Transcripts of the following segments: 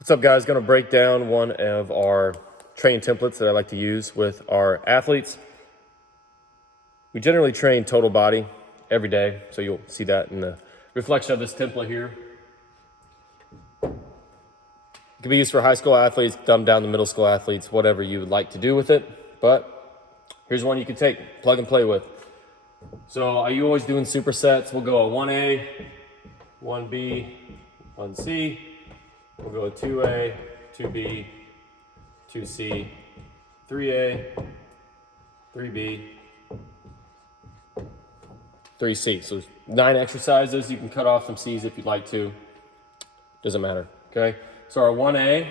What's up, guys? Going to break down one of our training templates that I like to use with our athletes. We generally train total body every day, so you'll see that in the reflection of this template here. It can be used for high school athletes, dumbed down to middle school athletes, whatever you would like to do with it. But here's one you can take, plug and play with. So are you always doing supersets? We'll go a 1A, 1B, 1C. We'll go a 2A, 2B, 2C, 3A, 3B, 3C. So 9 exercises. You can cut off some C's if you'd like to. Doesn't matter, okay? So our 1A,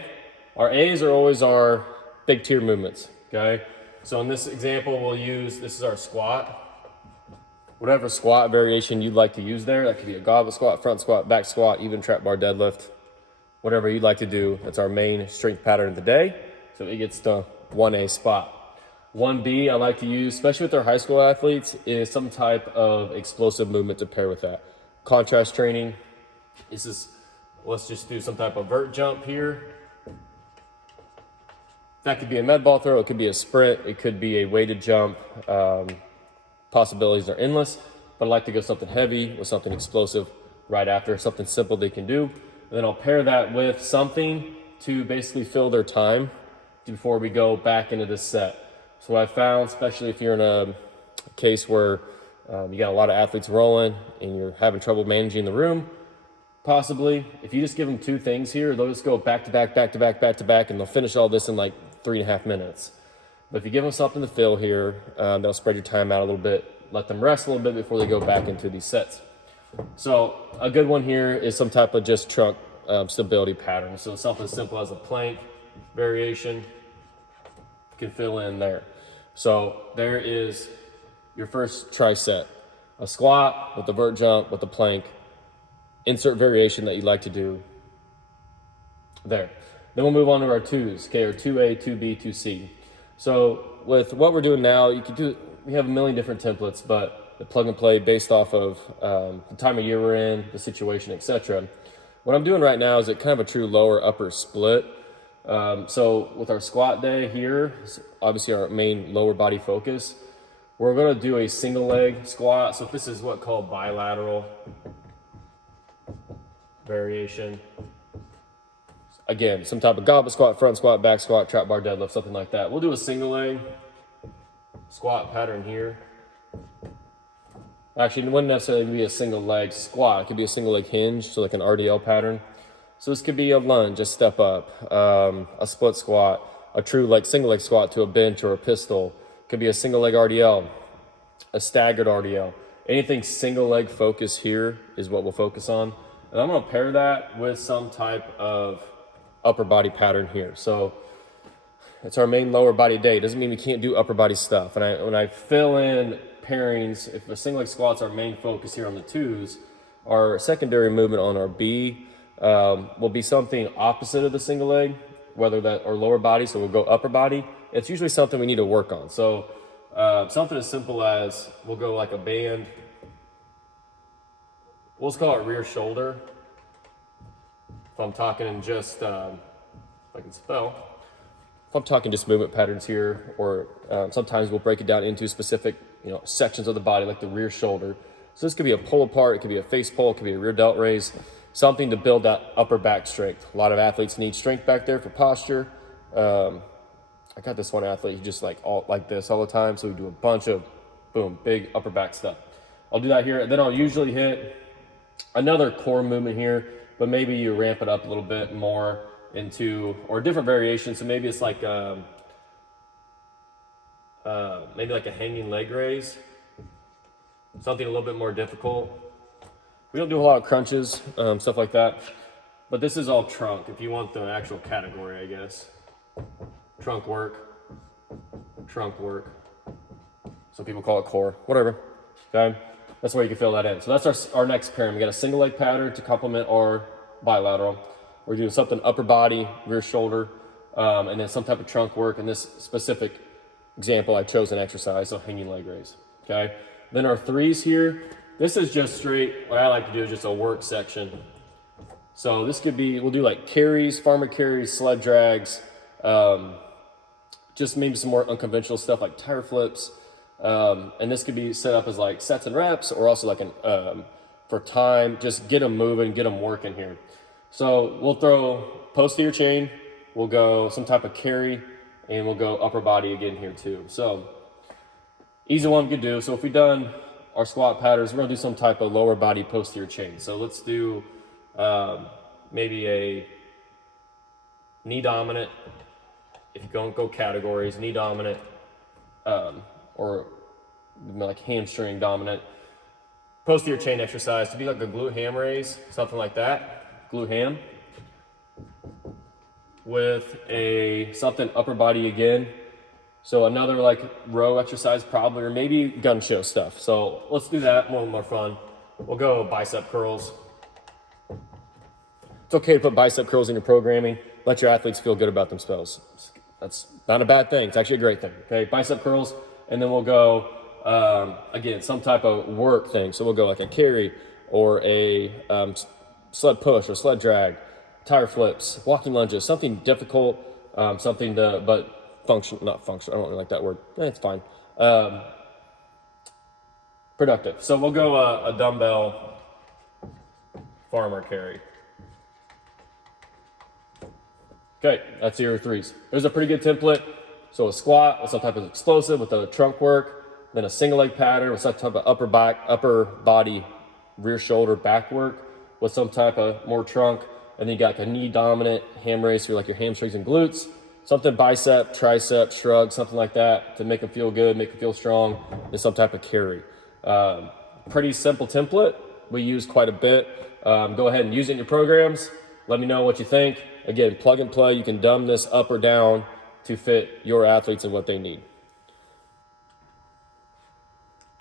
our A's are always our big tier movements, okay? So in this example, we'll use, this is our squat. Whatever squat variation you'd like to use there. That could be a goblet squat, front squat, back squat, even trap bar deadlift. Whatever you'd like to do, that's our main strength pattern of the day. So it gets the 1A spot. 1B I like to use, especially with our high school athletes, is some type of explosive movement to pair with that. Contrast training, let's just do some type of vert jump here. That could be a med ball throw, it could be a sprint, it could be a weighted jump. Possibilities are endless, but I like to go something heavy with something explosive right after, something simple they can do. And then I'll pair that with something to basically fill their time before we go back into this set. So what I found, especially if you're in a case where you got a lot of athletes rolling and you're having trouble managing the room, possibly, if you just give them 2 things here, they'll just go back to back, back to back, back to back, and they'll finish all this in like 3.5 minutes. But if you give them something to fill here, that'll spread your time out a little bit, let them rest a little bit before they go back into these sets. So a good one here is some type of just trunk stability pattern. So something simple as a plank variation, you can fill in there. So there is your first tricep. A squat with the vert jump, with the plank, insert variation that you'd like to do there. Then we'll move on to our 2s, okay, or 2A, 2B, 2C. So with what we're doing now, we have a million different templates, but the plug and play based off of the time of year we're in, the situation, etc. What I'm doing right now is kind of a true lower upper split. So with our squat day here, obviously our main lower body focus, we're going to do a single leg squat. So this is what called bilateral variation. Again, some type of goblet squat, front squat, back squat, trap bar deadlift, something like that. We'll do a single leg squat pattern here. Actually, it wouldn't necessarily be a single leg squat. It could be a single leg hinge, so like an RDL pattern. So this could be a lunge, a step up, a split squat, a true like single leg squat to a bench or a pistol. It could be a single leg RDL, a staggered RDL. Anything single leg focus here is what we'll focus on. And I'm gonna pair that with some type of upper body pattern here. So it's our main lower body day. Doesn't mean we can't do upper body stuff. And when I fill in pairings, if a single leg squat's our main focus here on the 2s, our secondary movement on our B will be something opposite of the single leg, whether that or lower body, so we'll go upper body. It's usually something we need to work on. So something as simple as we'll go like a band. We'll just call it rear shoulder. If I'm talking in just, if I can spell. If I'm talking just movement patterns here, or sometimes we'll break it down into specific, sections of the body, like the rear shoulder. So this could be a pull apart, it could be a face pull, it could be a rear delt raise, something to build that upper back strength. A lot of athletes need strength back there for posture. I got this one athlete who just like this all the time, so we do a bunch of, big upper back stuff. I'll do that here, and then I'll usually hit another core movement here, but maybe you ramp it up a little bit more into, or different variations. So maybe it's like maybe like a hanging leg raise, something a little bit more difficult. We don't do a lot of crunches, stuff like that, but this is all trunk. If you want the actual category, I guess, trunk work. Some people call it core, whatever. Okay, that's where you can fill that in. So that's our next pair. We got a single leg pattern to complement our bilateral. We're doing something upper body, rear shoulder, and then some type of trunk work. In this specific example, I chose an exercise, so hanging leg raise, okay? Then our 3s here, this is just straight, what I like to do is just a work section. So this could be, we'll do like carries, farmer carries, sled drags, just maybe some more unconventional stuff like tire flips. And this could be set up as like sets and reps, or also like for time, just get them moving, get them working here. So we'll throw posterior chain, we'll go some type of carry, and we'll go upper body again here too. So easy one we could do. So if we've done our squat patterns, we're gonna do some type of lower body posterior chain. So let's do maybe a knee dominant. If you don't go categories, knee dominant, or like hamstring dominant. Posterior chain exercise to be like a glute ham raise, something like that. Glute ham. With a something upper body again. So another like row exercise probably, or maybe gun show stuff. So let's do that, more fun. We'll go bicep curls. It's okay to put bicep curls in your programming. Let your athletes feel good about themselves. That's not a bad thing. It's actually a great thing. Okay, bicep curls, and then we'll go again some type of work thing. So we'll go like a carry or a sled push or sled drag, tire flips, walking lunges, something difficult, something to not function. I don't really like that word. It's fine. Productive. So we'll go a dumbbell farmer carry. Okay, that's your threes. There's a pretty good template. So a squat with some type of explosive with a trunk work, then a single leg pattern with some type of upper body, rear shoulder back work with some type of more trunk, and then you got like a knee dominant ham raise for like your hamstrings and glutes, something bicep, tricep, shrug, something like that to make them feel good, make them feel strong, and some type of carry. Pretty simple template. We use quite a bit. Go ahead and use it in your programs. Let me know what you think. Again, plug and play. You can dumb this up or down to fit your athletes and what they need.